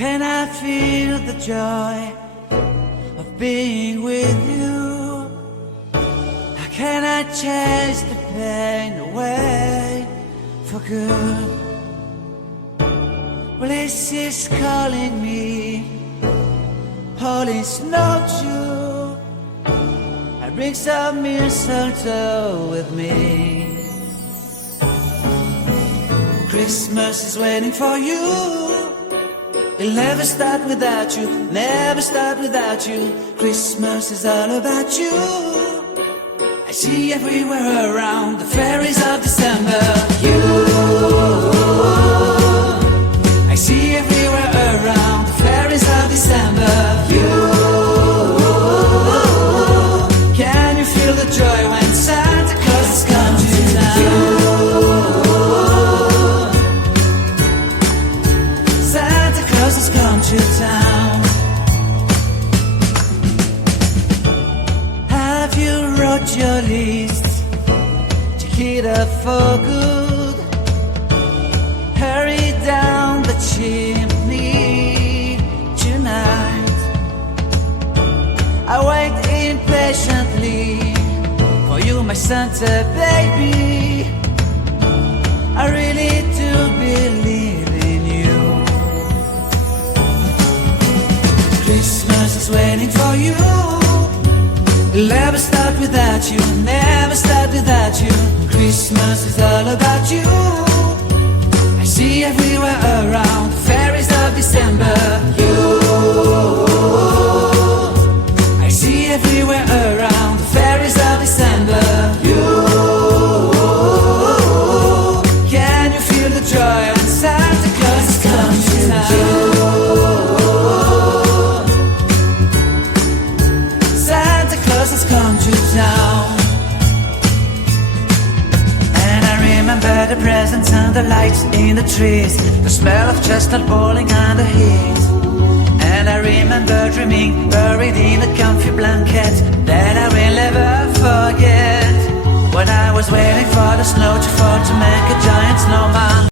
can I feel the joy of being with you? How can I chase the pain away for good? Well, this is calling me, all is not true. I bring some mistletoe with me. Christmas is waiting for you. It'll never start without you, never start without you. Christmas is all about you. I see everywhere around the fairies of December. You, I see everywhere around the fairies of December. You, can you feel the joy when Santa Claus has come to town? Santa Claus has come to town. Have you wrote your list? Check it up for good. Hurry down the chimney tonight. I wait impatiently for you, my Santa baby. I really do believe in you. Christmas is waiting for you. It'll never start without you, never start without you. Christmas is all about you. I see everywhere around the fairies of December. You, I see everywhere around the fairies of December. You, can you feel the joy when Santa Claus has come to town? Santa Claus has come to town. And I remember the presents and the lights in the trees, the smell of chestnut boiling on the heat. And I remember dreaming, buried in a comfy blanket that I will never forget. When I was waiting for the snow to fall to make a giant snowman.